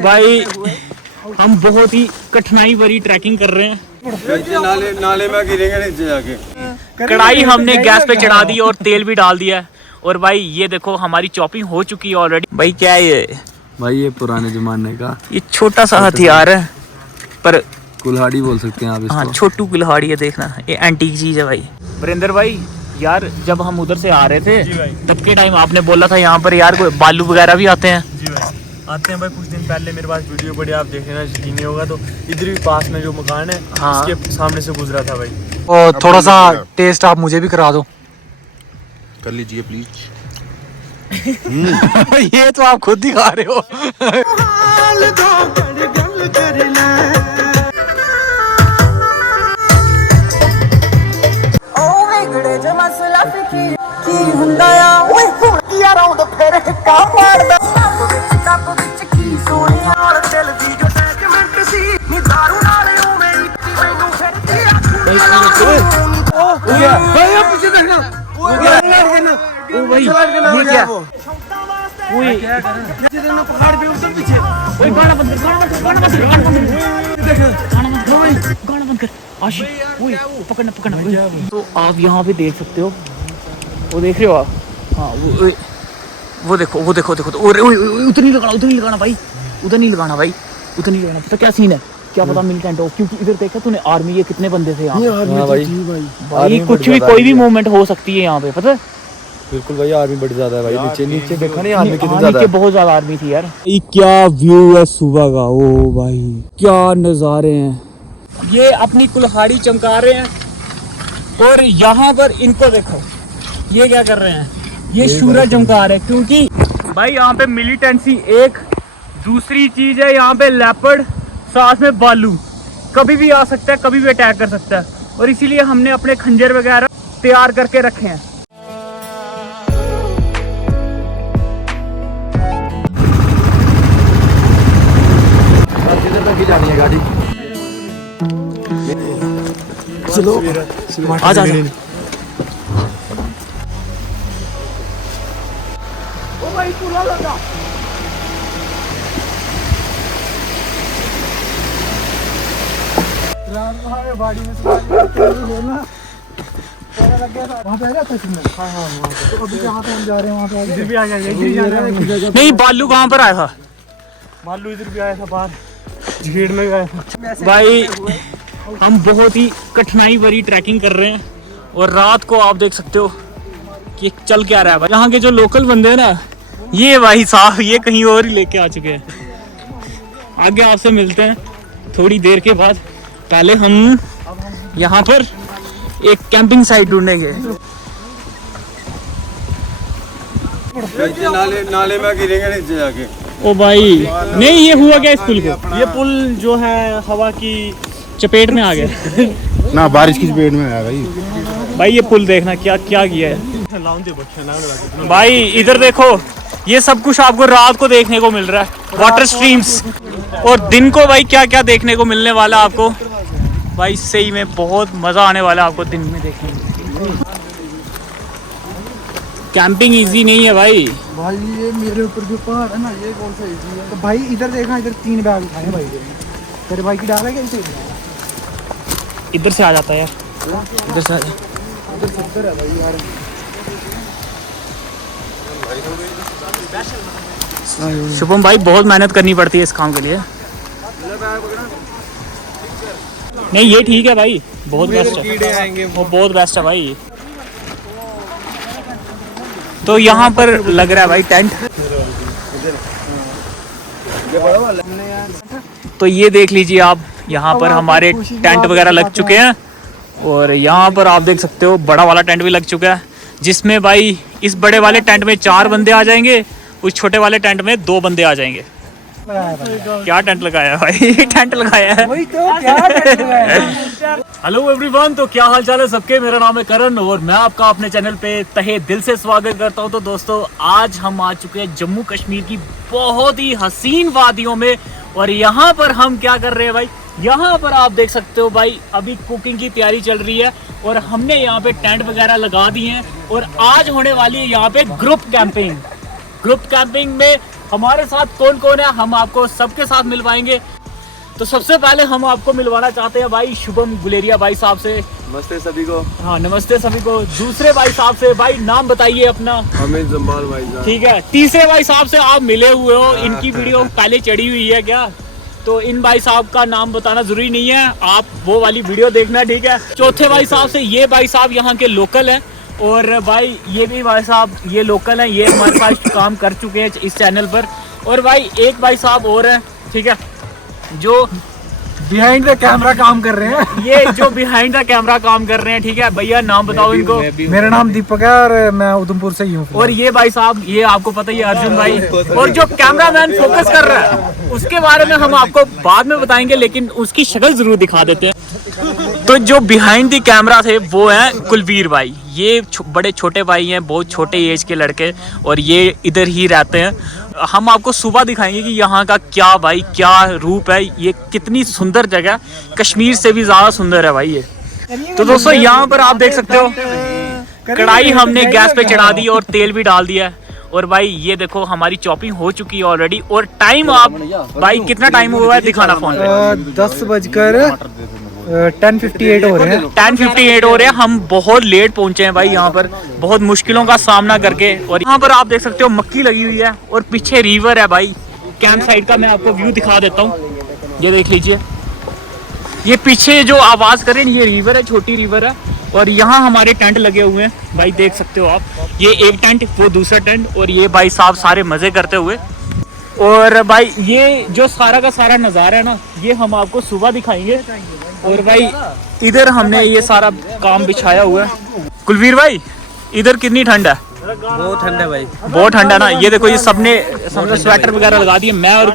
भाई हम बहुत ही कठिनाई भरी ट्रैकिंग कर रहे हैं। नाले में गिरेंगे नीचे जाके। कढ़ाई हमने गैस पे चढ़ा दी और तेल भी डाल दिया है। और भाई ये देखो हमारी चॉपिंग हो चुकी है ऑलरेडी। भाई क्या है ये? भाई ये पुराने जमाने का ये छोटा सा हथियार है, पर कुल्हाड़ी बोल सकते हैं आप इसको। हाँ, छोटू कुल्हाड़ी है, देखना ये एंटीक चीज है भाई। वरिंदर भाई यार, जब हम उधर से आ रहे थे तब के टाइम आपने बोला था यहाँ पर यार कोई बालू वगैरह भी आते हैं। जी भाई आते हैं भाई। कुछ दिन पहले मेरे पास वीडियो पड़ी, आप देख लेना, यकीन नहीं होगा। तो इधर भी पास में जो मकान है, हाँ, उसके सामने से गुजरा था भाई। और थोड़ा सा टेस्ट आप मुझे भी करा दो। कर लीजिए प्लीज। ये तो आप खुद ही खा रहे हो। तो आप यहाँ पे देख सकते हो, वो देख रहे हो आप? हाँ, वो देखो, वो देखो, देखो तो उधर नहीं लगाना, उधर नहीं लगाना भाई, उधर नहीं लगाना भाई, उधर नहीं लगाना। पता क्या सीन है? क्या पता मिलिटेंट हो, क्योंकि इधर देखा तूने आर्मी, ये कितने बंदे थे यहाँ भाई, कुछ भी कोई भी मूवमेंट हो सकती है यहाँ पे, पता है? बिल्कुल भाई, आर्मी बड़ी ज्यादा है भाई। नीचे नीचे देखा नहीं आर्मी कितनी ज्यादा है? बहुत ज्यादा आर्मी थी यार। क्या व्यू है सुबह का, ओ भाई क्या नजारे हैं। ये अपनी कुल्हाड़ी चमका रहे हैं और यहाँ पर इनको देखो, ये क्या कर रहे हैं? ये सूरज चमका रहे हैं, क्योंकि भाई यहाँ पे मिलिटेंसी एक, दूसरी चीज है यहाँ पे लेपर्ड, साथ में बालू कभी भी आ सकता है, कभी भी अटैक कर सकता है। और इसीलिए हमने अपने खंजर वगैरह तैयार करके रखे हैं। जानी है गाड़ी। चलो आ जा। नहीं, बालू कहाँ पर आया था? मालू इधर भी आया था, बाहर झीड़ में गया था। भाई हम बहुत ही कठिनाई भरी ट्रैकिंग कर रहे हैं और रात को आप देख सकते हो कि चल क्या रहा है भाई। यहाँ के जो लोकल बंदे हैं ना, ये भाई साहब ये कहीं और ही लेके आ चुके हैं। आगे आपसे मिलते हैं थोड़ी देर के बाद। पहले हम यहाँ पर एक कैंपिंग साइट ढूंढेंगे। नाले में गिरेंगे नीचे जाके। ओ भाई नहीं, ये हुआ क्या इस पुल को? ये पुल जो है हवा की चपेट में आ गया ना, बारिश की चपेट में आया भाई। भाई ये पुल देखना क्या क्या किया है भाई। इधर देखो, ये सब कुछ आपको रात को देखने को मिल रहा है, वाटर स्ट्रीम्स। और दिन को भाई क्या क्या देखने को मिलने वाला है आपको भाई। सही में बहुत मजा आने वाला है आपको दिन में देखने में। कैंपिंग इजी नहीं है भाई। भाई ये मेरे ऊपर जो पहाड़ है ना, ये कौन सा इजी है? तो भाई इधर देखना, इधर 3 बैग उठाए भाई। तेरे भाई की डाल है क्या इसे? इधर से आ जाता है यार, इधर से आ जा। इधर 70 है भाई यार। शुभम भाई बहुत मेहनत करनी पड़ती है इस काम के लिए। नहीं ये ठीक है भाई, बहुत बेस्ट है, वो बहुत बेस्ट है भाई। तो यहाँ पर लग रहा है भाई टेंट। तो ये देख लीजिए आप, यहाँ पर हमारे टेंट वगैरह लग चुके हैं। और यहाँ पर आप देख सकते हो बड़ा वाला टेंट भी लग चुका है, जिसमें भाई इस बड़े वाले टेंट में 4 बंदे आ जाएंगे, उस छोटे वाले टेंट में 2 बंदे आ जाएंगे। क्या टेंट लगाया भाई? टेंट लगाया है। वही तो, क्या टेंट लगाया है? हेलो एवरीवन, तो क्या हाल चाल है सबके? मेरा नाम है करण और मैं आपका अपने चैनल पे तहे दिल से स्वागत करता हूं। तो दोस्तों आज हम आ चुके हैं जम्मू कश्मीर की बहुत ही हसीन वादियों में। और यहाँ पर हम क्या कर रहे हैं भाई, यहाँ पर आप देख सकते हो भाई अभी कुकिंग की तैयारी चल रही है और हमने यहाँ पे टेंट वगैरह लगा दिए हैं और आज होने वाली है यहाँ पे ग्रुप कैंपिंग। ग्रुप कैंपिंग में हमारे साथ कौन कौन है, हम आपको सबके साथ मिलवाएंगे। तो सबसे पहले हम आपको मिलवाना चाहते हैं भाई शुभम गुलेरिया भाई साहब से। नमस्ते सभी को। हाँ नमस्ते सभी को। दूसरे भाई साहब से, भाई नाम बताइए अपना। हमें जम्बाल भाई साहब। ठीक है। तीसरे भाई साहब से आप मिले हुए हो, इनकी वीडियो पहले चढ़ी हुई है क्या, तो इन भाई साहब का नाम बताना जरूरी नहीं है, आप वो वाली वीडियो देखना, ठीक है। चौथे भाई साहब से, ये भाई साहब यहाँ के लोकल हैं, और भाई ये भी भाई साहब ये लोकल हैं, ये हमारे पास काम कर चुके हैं इस चैनल पर। और भाई एक भाई साहब और हैं, ठीक है, जो बिहाइंड द कैमरा काम कर रहे हैं। ये जो बिहाइंड द कैमरा काम कर रहे हैं, ठीक है। भैया नाम बताओ इनको। मेरा नाम दीपक है और मैं उधमपुर से ही हूँ। और ये भाई साहब, ये आपको पता ही है, अर्जुन भाई। और जो कैमरामैन फोकस कर रहा है उसके बारे में हम आपको बाद में बताएंगे, लेकिन उसकी शक्ल जरूर दिखा देते हैं। तो जो बिहाइंड द कैमरा थे वो हैं कुलवीर भाई। ये बड़े छोटे भाई हैं, बहुत छोटे एज के लड़के, और ये इधर ही रहते हैं। हम आपको सुबह दिखाएंगे कि यहाँ का क्या भाई क्या रूप है, ये कितनी सुंदर जगह, कश्मीर से भी ज्यादा सुंदर है भाई ये। तो दोस्तों यहाँ पर आप देख सकते हो कढ़ाई हमने गैस पे चढ़ा दी और तेल भी डाल दिया है। और भाई ये देखो हमारी चॉपिंग हो चुकी है ऑलरेडी। और टाइम आप भाई कितना टाइम हुआ है दिखाना फोन पे। 10:58 हो रहे हैं। 10:58 हो रहे हैं। हम बहुत लेट पहुंचे हैं भाई यहाँ पर, बहुत मुश्किलों का सामना करके। और यहाँ पर आप देख सकते हो मक्की लगी हुई है और पीछे रिवर है भाई। कैंप साइड का मैं आपको व्यू दिखा देता हूँ, ये देख लीजिए। ये पीछे जो आवाज कर रहे हैं ये रिवर है, छोटी रिवर है। और यहाँ हमारे टेंट लगे हुए हैं भाई, देख सकते हो आप। ये एक टेंट, वो दूसरा टेंट, और ये भाई साहब सारे मजे करते हुए। और भाई ये जो सारा का सारा नज़ारा है ना, ये हम आपको सुबह दिखाएंगे। और भाई इधर हमने ये सारा काम बिछाया हुआ है। कुलवीर भाई इधर कितनी ठंड है? बहुत ठंड है भाई, बहुत ठंडा ना। ये देखो ये सबने स्वेटर वगैरह लगा दिए, मैं और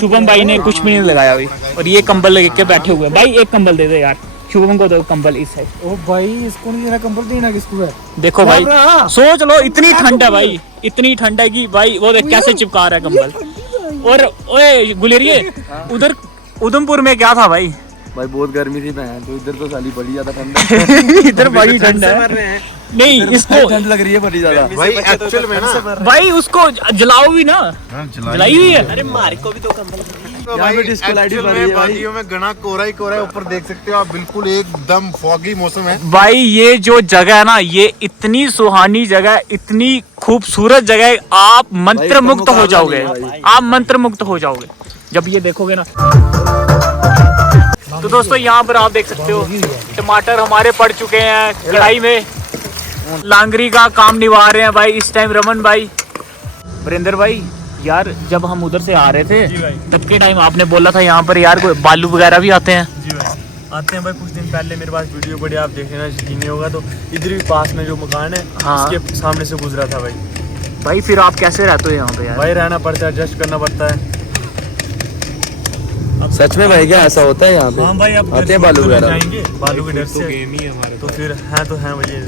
शुभम भाई ने कुछ भी नहीं लगाया अभी। और ये कंबल लगे के बैठे हुए हैं। भाई एक कंबल दे दे यार, शुभम को दो कंबल इस साइड। ओ भाई इसको नहीं देना कंबल, देना किसको है? देखो भाई सोच लो, इतनी ठंड है भाई, इतनी ठंड है कि भाई वो देख कैसे चिपका रहा है कंबल। और ओए गुलेरिये, उधर उधमपुर में क्या था भाई? भाई बहुत गर्मी थी बहन, तो इधर तो साली बड़ी ज्यादा ठंड है। इधर बड़ी ठंड है। नहीं इसको ठंड लग रही है बड़ी ज्यादा भाई एक्चुअल में ना भाई उसको जलाओ भी ना, जलाई हुई है। अरे मारे को भी तो कंबल। यहाँ पे डिस्को लाइट भी बन रही है भाई। वादियों में घना कोहरा ही कोहरा है, ऊपर देख सकते हो आप, बिल्कुल एकदम फॉगी मौसम है भाई ये जो जगह है ना, ये इतनी सुहानी जगह, इतनी खूबसूरत जगह है, आप मंत्र मुक्त हो जाओगे, आप मंत्र मुक्त हो जाओगे जब ये देखोगे ना। तो दोस्तों यहाँ पर आप देख सकते हो टमाटर हमारे पड़ चुके हैं कढ़ाई में, लांगरी का काम निभा रहे हैं भाई इस टाइम रमन भाई। वरिंदर भाई यार जब हम उधर से आ रहे थे तब के टाइम आपने बोला था यहाँ पर यार कोई बालू वगैरह भी आते हैं। जी भाई आते हैं भाई, कुछ दिन पहले मेरे पास वीडियो पड़ी, आप देख लेना यकीन नहीं होगा। तो इधर भी पास में जो मकान है हाँ। उसके सामने से गुजरा था भाई। भाई फिर आप कैसे रहते हो यहाँ पे यार? भाई रहना पड़ता है, एडजस्ट करना पड़ता है। सच में भाई क्या ऐसा होता है यहाँ पे? हाँ भाई अब आते हैं बालू वगैरह? जाएंगे बालू के डर से गेम ही हमारे, तो फिर हैं तो हैं भाई।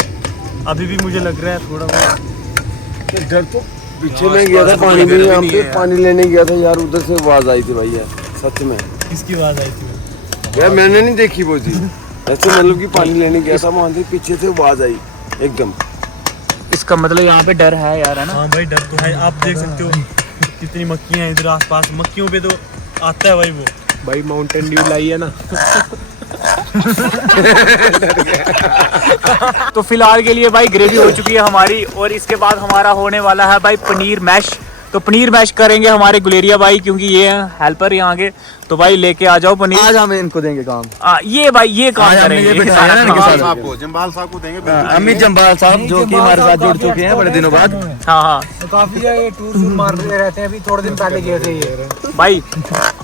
अभी भी मुझे लग रहा है थोड़ा बहुत डर तो पीछे में गया था पानी भी, यहाँ पे पानी लेने गया था यार, उधर से आवाज आई थी भाई यार, सच में। किसकी आवाज आई थी यार मैंने नहीं देखी वो चीज, ऐसे मतलब कि पानी लेने गया था, वहाँ से पीछे से आवाज आई एकदम। इसका मतलब यहाँ पे डर है यार, है ना? हाँ भाई डर तो है। आप देख सकते हो कितनी मक्खियाँ हैं इधर आसपास, मक्खियों पे तो आता है भाई वो। भाई माउंटेन ड्यू लाई है ना। तो फिलहाल के लिए भाई ग्रेवी हो चुकी है हमारी, और इसके बाद हमारा होने वाला है भाई पनीर मैश। तो पनीर मैश करेंगे हमारे गुलेरिया भाई, क्योंकि ये हेल्पर यहाँ के। तो भाई लेके आ जाओ पनीर। आज हम इनको देंगे काम। ये भाई ये काम करेंगे। जम्बाल साहब को देंगे। अमित जम्बाल साहब जो कि हमारे साथ जुड़ चुके हैं बड़े दिनों बाद। हाँ हाँ तो काफी ये टूर मारते रहते हैं, अभी थोड़े दिन पहले गए थे ये। भाई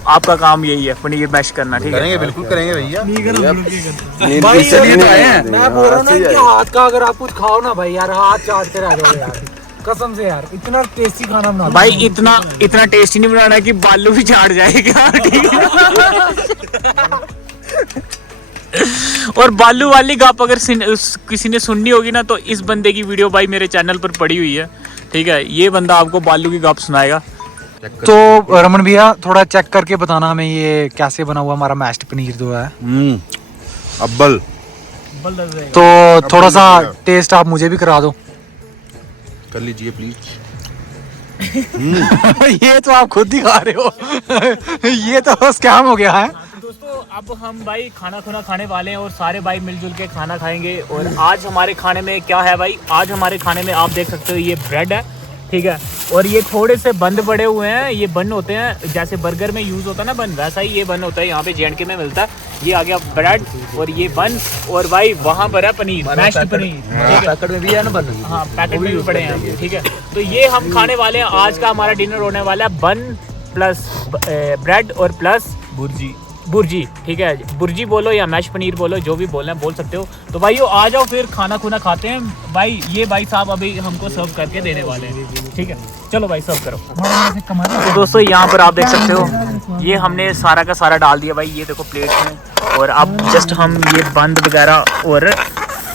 आपका काम यही है पनीर मैश करना, ठीक है? करेंगे, बिल्कुल करेंगे भैया। भाई मैं बोल रहा हूँ ना कि हाथ का अगर आप कुछ खाओ ना भाई यार, हाथ चाटते रह जाओगे यार, कसम से यार, इतना टेस्टी खाना बना भाई इतना टेस्टी नहीं बनाना कि बालू भी चाट जाएगा, ठीक है? और बालू वाली गप अगर किसी ने सुननी होगी ना, तो इस बंदे की वीडियो भाई मेरे चैनल पर पड़ी हुई है, ठीक है? ये बंदा आपको बालू की गप सुनाएगा। तो रमन भैया थोड़ा चेक करके बताना हमें ये कैसे बना हुआ हमारा मैश्ड पनीर जो है। अब्बल। तो थोड़ा सा टेस्ट आप मुझे भी करा दो। कर लीजिए प्लीज। ये तो आप खुद ही खा रहे हो। ये तो स्कैम हो गया है। तो दोस्तों अब हम भाई खाना खुना खाने वाले हैं और सारे भाई मिलजुल के खाना खाएंगे। और आज हमारे खाने में क्या है भाई, आज हमारे खाने में आप देख सकते हो ये ब्रेड है, ठीक है। और ये थोड़े से बंद पड़े हुए हैं, ये बन होते हैं जैसे बर्गर में यूज़ होता है ना बन, वैसा ही ये बन होता है यहाँ पे JNK में मिलता है। ये आ गया ब्रेड और ये बन, और भाई वहाँ पर है पनीर, मैश्ड पनीर, पैकेट में भी है ना बन। हाँ पैकेट में भी पड़े हैं, ठीक है। तो ये हम खाने वाले हैं, आज का हमारा डिनर होने वाला है बन प्लस ब्रेड और प्लस बुर्जी, ठीक है। बुर्जी बोलो या मैश पनीर बोलो, जो भी बोलना है बोल सकते हो। तो भाइयों आ जाओ फिर खाना खुना खाते हैं। भाई ये भाई साहब अभी हमको सर्व करके देने वाले हैं, ठीक है। चलो भाई सर्व करो। तो दोस्तों यहाँ पर आप देख सकते हो ये हमने सारा का सारा डाल दिया भाई, ये देखो प्लेट में। और अब जस्ट हम ये बंद वगैरह और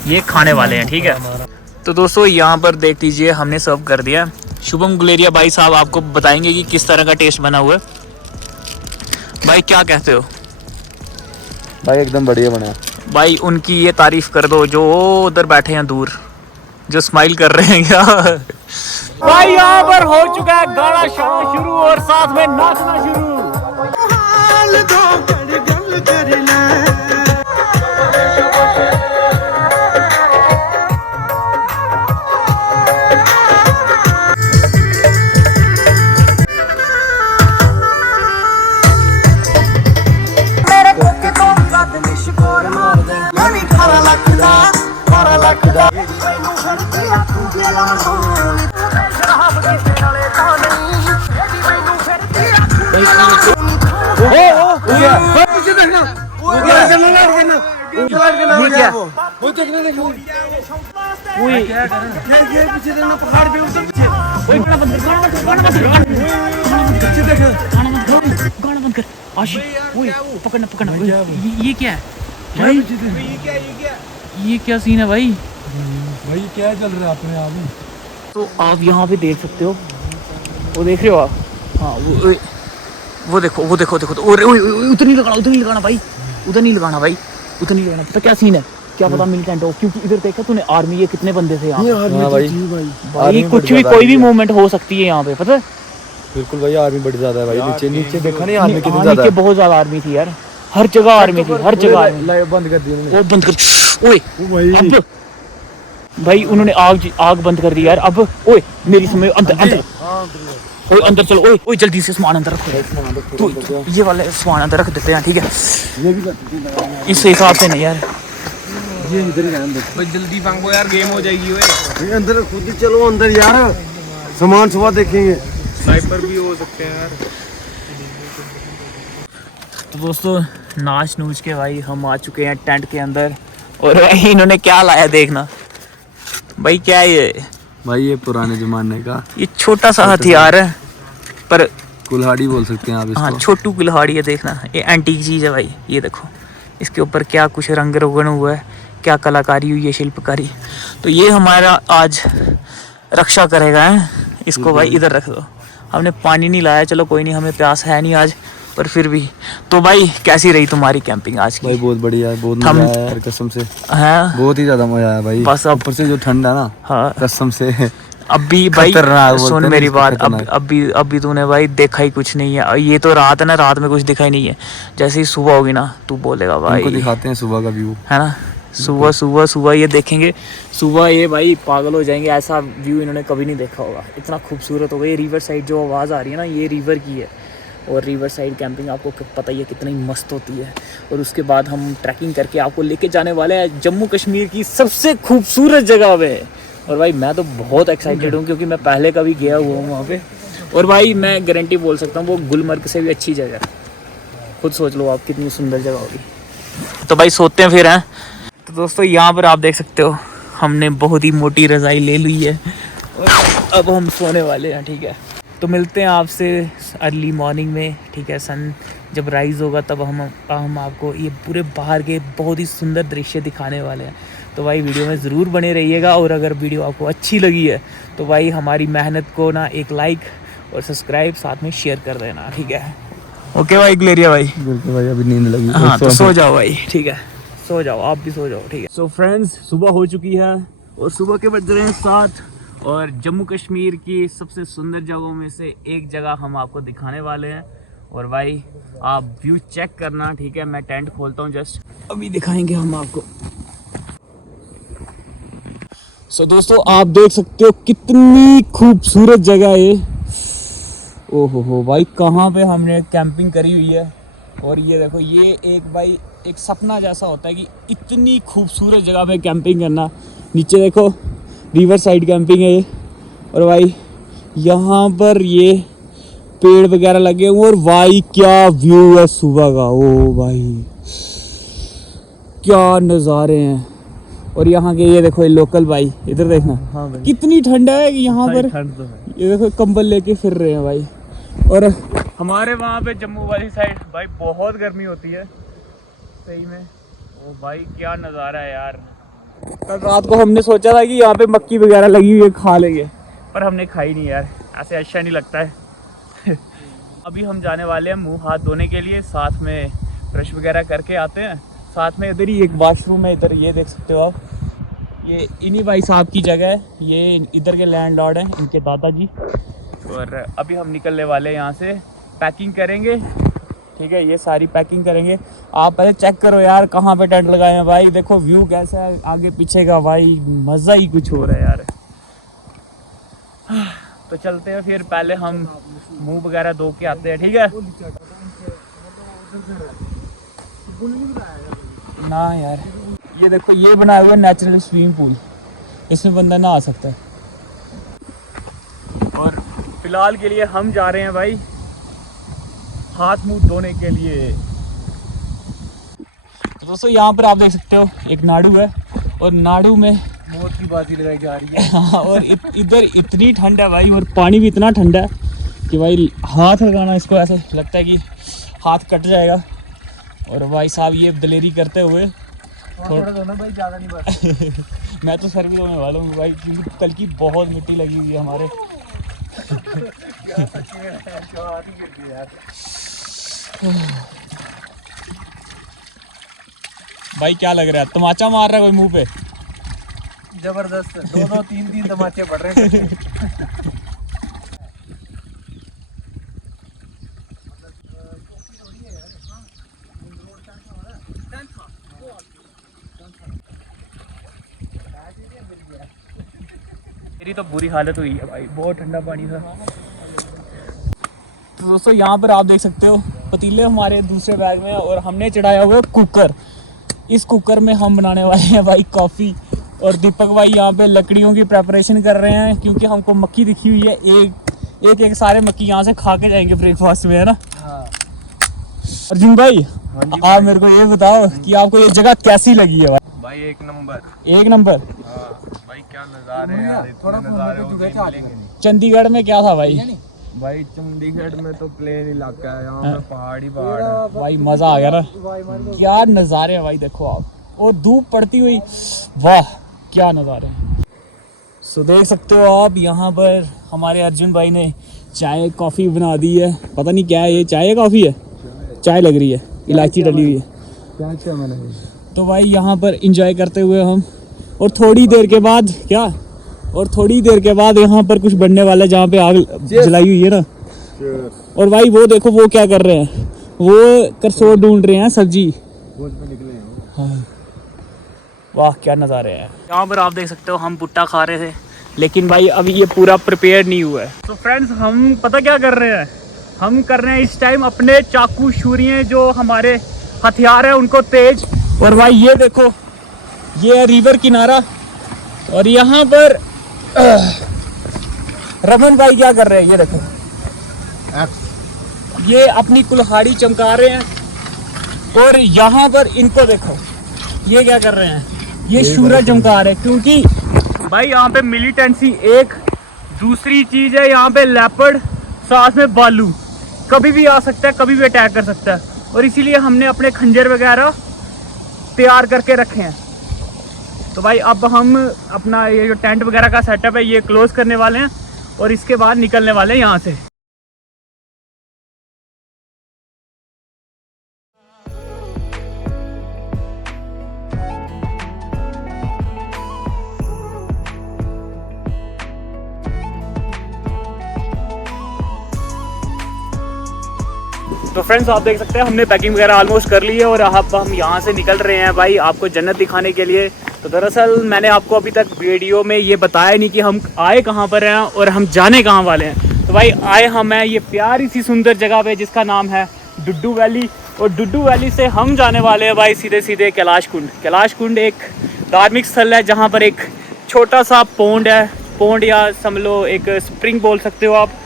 ये खाने वाले हैं, ठीक है। तो दोस्तों यहाँ पर देख लीजिए हमने सर्व कर दिया। शुभम गुलेरिया भाई साहब आपको बताएंगे कि किस तरह का टेस्ट बना हुआ है। भाई क्या कहते हो? भाई एकदम बढ़िया बना। भाई उनकी ये तारीफ कर दो जो उधर बैठे हैं दूर, जो स्माइल कर रहे हैं क्या। भाई यहाँ पर हो चुका है गाना शुरू और साथ में नाचना शुरू। पकड़ना पकड़ना, ये क्या है भाई? ये क्या सीन है भाई? भाई क्या चल रहा है अपने आप में? तो आप यहाँ पे देख सकते हो, वो देख रहे हो आप? हाँ वो देखो वो देखो देखो, तो उधर नहीं लगाना, उधर नहीं लगाना भाई, उधर नहीं लगाना भाई, उधर नहीं लगाना। पता क्या सीन है, क्या पता मिलिटेंट हो, क्योंकि इधर देखा तूने आर्मी, ये कितने बंदे थे यहाँ भाई, कुछ भी कोई भी मूवमेंट हो सकती है यहाँ पे, पता है? बिल्कुल भाई, आर्मी बड़ी ज्यादा है भाई। नीचे नीचे देखा नहीं आर्मी कितनी ज्यादा है? बहुत ज्यादा आर्मी थी यार, हर जगह आर्मी थी, हर जगह। बंद कर दी वो बंद कर, ओए अब भाई उन्होंने आग बंद कर दी यार। अब ओए मेरी समय अंदर अंदर, ओए अंदर चलो, ओए ओए जल्दी से सामान अंदर रखो। तो ये वाले सामान अंदर रख देते हैं, ठीक है। इस हिसाब से नहीं यार, ये इधर ही रहने भाई जल्दी मांगो यार, गेम हो जाएगी। ओए अंदर खुद ही चलो अंदर यार, सामान सुबह देखेंगे। स्नाइपर भी हो सकते हैं यार। तो दोस्तों नाच नूच के भाई हम आ चुके हैं टेंट के अंदर, और इन्होंने क्या लाया देखना भाई। क्या है ये भाई? ये पुराने जमाने का ये छोटा सा हथियार है, पर कुल्हाड़ी बोल सकते हैं आप इसको। हाँ छोटू कुल्हाड़ी है, देखना ये एंटीक चीज़ है भाई। ये देखो इसके ऊपर क्या कुछ रंग रोगन हुआ है, क्या कलाकारी हुई है, शिल्पकारी। तो ये हमारा आज रक्षा करेगा है। इसको भाई इधर रख दो। हमने पानी नहीं लाया, चलो कोई नहीं, हमें प्यास है नहीं आज, पर फिर भी। तो भाई कैसी रही तुम्हारी कैंपिंग आज की? भाई बहुत बढ़िया है, बहुत मजा आया यार कसम से। हाँ बहुत ही ज्यादा मजा आया भाई। बस अब ऊपर से जो ठंडा ना, हाँ कसम से अभी भाई सुन मेरी बात, खतरनाक। अभी तूने भाई देखा ही कुछ नहीं है। ये तो रात है ना, रात में कुछ दिखा ही नहीं है। जैसे ही सुबह होगी ना तू बोलेगा भाई। इनको दिखाते हैं सुबह का व्यू, है ना। सुबह ये देखेंगे, सुबह ये भाई पागल हो जाएंगे। ऐसा व्यू इन्होंने कभी नहीं देखा होगा, इतना खूबसूरत होगा। ये रिवर साइड जो आवाज़ आ रही है ना, ये रिवर की है। और रिवर साइड कैंपिंग आपको पता ही है कितनी मस्त होती है। और उसके बाद हम ट्रैकिंग करके आपको लेके जाने वाले हैं जम्मू कश्मीर की सबसे खूबसूरत जगह पे। और भाई मैं तो बहुत एक्साइटेड हूँ, क्योंकि मैं पहले कभी गया हुआ हूँ वहाँ पे। और भाई मैं गारंटी बोल सकता हूँ वो गुलमर्ग से भी अच्छी जगह है। खुद सोच लो आप कितनी सुंदर जगह होगी। तो भाई सोते हैं फिर हैं। तो दोस्तों यहाँ पर आप देख सकते हो हमने बहुत ही मोटी रज़ाई ले ली है और अब हम सोने वाले हैं, ठीक है। तो मिलते हैं आपसे अर्ली मॉर्निंग में, ठीक है। सन जब राइज़ होगा तब हम आपको ये पूरे बाहर के बहुत ही सुंदर दृश्य दिखाने वाले हैं। तो भाई वीडियो में ज़रूर बने रहिएगा। और अगर वीडियो आपको अच्छी लगी है तो भाई हमारी मेहनत को ना एक लाइक और सब्सक्राइब साथ में शेयर कर देना, ठीक है। ओके भाई गुलेरिया भाई। बिल्कुल भाई, अभी नींद लगी। हाँ तो सो जाओ भाई, ठीक है, सो जाओ, आप भी सो जाओ, ठीक है। सो फ्रेंड्स सुबह हो चुकी है और सुबह के बज रहे हैं 7 और जम्मू कश्मीर की सबसे सुंदर जगहों में से एक जगह हम आपको दिखाने वाले हैं। और भाई आप व्यू चेक करना, ठीक है। मैं टेंट खोलता हूँ, जस्ट अभी दिखाएंगे हम आपको। सो दोस्तों आप देख सकते हो कितनी खूबसूरत जगह है ये। ओहो हो भाई, कहाँ पे हमने कैंपिंग करी हुई है। और ये देखो, ये एक भाई एक सपना जैसा होता है कि इतनी खूबसूरत जगह पे कैंपिंग करना। नीचे देखो रिवर साइड कैंपिंग है ये। और भाई यहाँ पर ये पेड़ वगैरह लगे हुए और भाई क्या व्यू है सुबह का। ओ भाई क्या नज़ारे हैं। और यहाँ के ये देखो ये लोकल भाई, इधर देखना। हाँ भाई, कितनी ठंड है कि यहाँ पर। ठंड तो है। ये देखो कंबल लेके फिर रहे हैं भाई। और हमारे वहाँ पे जम्मू वाली साइड भाई बहुत गर्मी होती है सही में। ओ भाई क्या नज़ारा है यार। कल रात को हमने सोचा था कि यहाँ पे मक्की वगैरह लगी हुई है, खा लेंगे, पर हमने खाई नहीं यार, ऐसे अच्छा नहीं लगता है। अभी हम जाने वाले हैं मुंह हाथ धोने के लिए, साथ में ब्रश वगैरह करके आते हैं। साथ में इधर ही एक वॉशरूम है, इधर ये देख सकते हो आप। ये इन्हीं भाई साहब की जगह है, ये इधर के लैंडलॉर्ड हैं, इनके दादाजी। और अभी हम निकलने वाले हैं यहाँ से, पैकिंग करेंगे, ठीक है। ये सारी पैकिंग करेंगे। आप पहले चेक करो यार कहाँ पे टेंट लगाए हैं भाई। देखो व्यू कैसा है आगे पीछे का भाई, मज़ा ही कुछ हो रहा है यार। तो चलते हैं फिर, पहले हम मुंह वगैरह धो के आते हैं, ठीक है ना यार। ये देखो ये बनाया हुआ है नेचुरल स्विमिंग पूल, इसमें बंदा नहा सकता है। और फिलहाल के लिए हम जा रहे हैं भाई हाथ मुंह धोने के लिए। तो दोस्तों यहाँ पर आप देख सकते हो एक नाड़ू है, और नाड़ू में मौत की बाजी लगाई जा रही है। हाँ, और इधर इतनी ठंड है भाई, और पानी भी इतना ठंडा है कि भाई हाथ लगाना इसको ऐसे लगता है कि हाथ कट जाएगा। और भाई साहब ये दलेरी करते हुए थोड़ा धोना भाई, ज़्यादा नहीं बस। मैं तो सर भी धोने वाला हूँ भाई, क्योंकि कल की बहुत मिट्टी लगी हुई है हमारे। भाई क्या लग रहा है, तमाचा मार रहा है कोई मुंह पे। जबरदस्त, दो तीन तमाचे पड़ रहे हैं। मेरी तो बुरी हालत हुई है भाई, बहुत ठंडा पानी था। तो दोस्तों यहाँ पर आप देख सकते हो पतीले हमारे दूसरे बैग में, और हमने चढ़ाया हुआ है कुकर। इस कुकर में हम बनाने वाले हैं भाई कॉफ़ी। और दीपक भाई यहाँ पे लकड़ियों की प्रेपरेशन कर रहे हैं, क्योंकि हमको मक्की दिखी हुई है। एक सारे मक्की यहाँ से खा के जाएंगे ब्रेकफास्ट में, है ना। अर्जुन भाई आप मेरे को ये बताओ कि आपको ये जगह कैसी लगी है भाई। भाई एक नंबर। एक नंबर। भाई क्या नज़ारे हैं यार, इतने नज़ारे और कहीं मिलेंगे नहीं। चंडीगढ़ में क्या था भाई। भाई चंडीगढ़ में तो प्लेन इलाका है, यहाँ पे पहाड़ ही पहाड़ है। भाई मज़ा आ गया ना, क्या नज़ारे हैं भाई, देखो आप। और धूप पड़ती हुई, वाह क्या नज़ारे हैं। सो देख सकते हो आप यहाँ पर हमारे अर्जुन भाई ने चाय कॉफ़ी बना दी है। पता नहीं क्या है ये, चाय है कॉफ़ी है, चाय लग रही है, इलायची डली हुई है। क्या मैंने तो भाई यहाँ पर इंजॉय करते हुए हम, और थोड़ी देर के बाद यहाँ पर कुछ बनने वाला है, जहाँ पे आग जलाई हुई है ना। और भाई वो देखो वो क्या कर रहे हैं, वो करसोर ढूंढ रहे हैं सब्जी। हाँ। वाह क्या नज़ारे हैं। यहाँ पर आप देख सकते हो हम भुट्टा खा रहे थे, लेकिन भाई अभी ये पूरा प्रिपेयर नहीं हुआ है। तो फ्रेंड्स हम पता क्या कर रहे हैं, हम कर रहे हैं इस टाइम अपने चाकू छुरियाँ जो हमारे हथियार है उनको तेज। और भाई ये देखो ये है रिवर किनारा, और यहाँ पर रमन भाई क्या कर रहे हैं, ये देखो ये अपनी कुल्हाड़ी चमका रहे हैं। और यहाँ पर इनको देखो ये क्या कर रहे हैं, ये शूरा चमका रहे हैं। क्योंकि भाई यहाँ पे मिलिटेंसी एक, दूसरी चीज़ है यहाँ पे लेपर्ड, साथ में भालू कभी भी आ सकता है, कभी भी अटैक कर सकता है। और इसीलिए हमने अपने खंजर वगैरह तैयार करके रखे हैं। तो भाई अब हम अपना ये जो टेंट वगैरह का सेटअप है ये क्लोज करने वाले हैं, और इसके बाद निकलने वाले हैं यहाँ से। तो फ्रेंड्स आप देख सकते हैं हमने पैकिंग वगैरह ऑलमोस्ट कर ली है और अब हम यहाँ से निकल रहे हैं भाई आपको जन्नत दिखाने के लिए। तो दरअसल मैंने आपको अभी तक वीडियो में ये बताया नहीं कि हम आए कहाँ पर हैं और हम जाने कहाँ वाले हैं। तो भाई आए हम हैं ये प्यारी सी सुंदर जगह पे जिसका नाम है डुड्डू वैली, और डुड्डू वैली से हम जाने वाले हैं भाई सीधे सीधे कैलाश कुंड। कैलाश कुंड एक धार्मिक स्थल है जहाँ पर एक छोटा सा पोंड है, पोंड या समझ लो एक स्प्रिंग बोल सकते हो आप,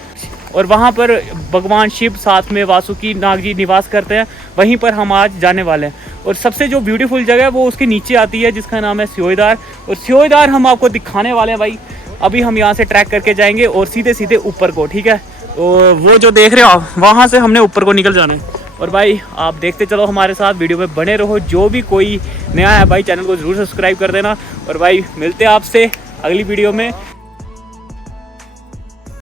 और वहाँ पर भगवान शिव साथ में वासुकी नाग जी निवास करते हैं। वहीं पर हम आज जाने वाले हैं और सबसे जो ब्यूटीफुल जगह है वो उसके नीचे आती है जिसका नाम है सियोईदार, और सियोईदार हम आपको दिखाने वाले हैं भाई। अभी हम यहाँ से ट्रैक करके जाएंगे और सीधे सीधे ऊपर को, ठीक है। तो वो जो देख रहे हो आप वहाँ से हमने ऊपर को निकल जाना है। और भाई आप देखते चलो हमारे साथ, वीडियो में बने रहो। जो भी कोई नया है भाई चैनल को ज़रूर सब्सक्राइब कर देना। और भाई मिलते हैं आपसे अगली वीडियो में।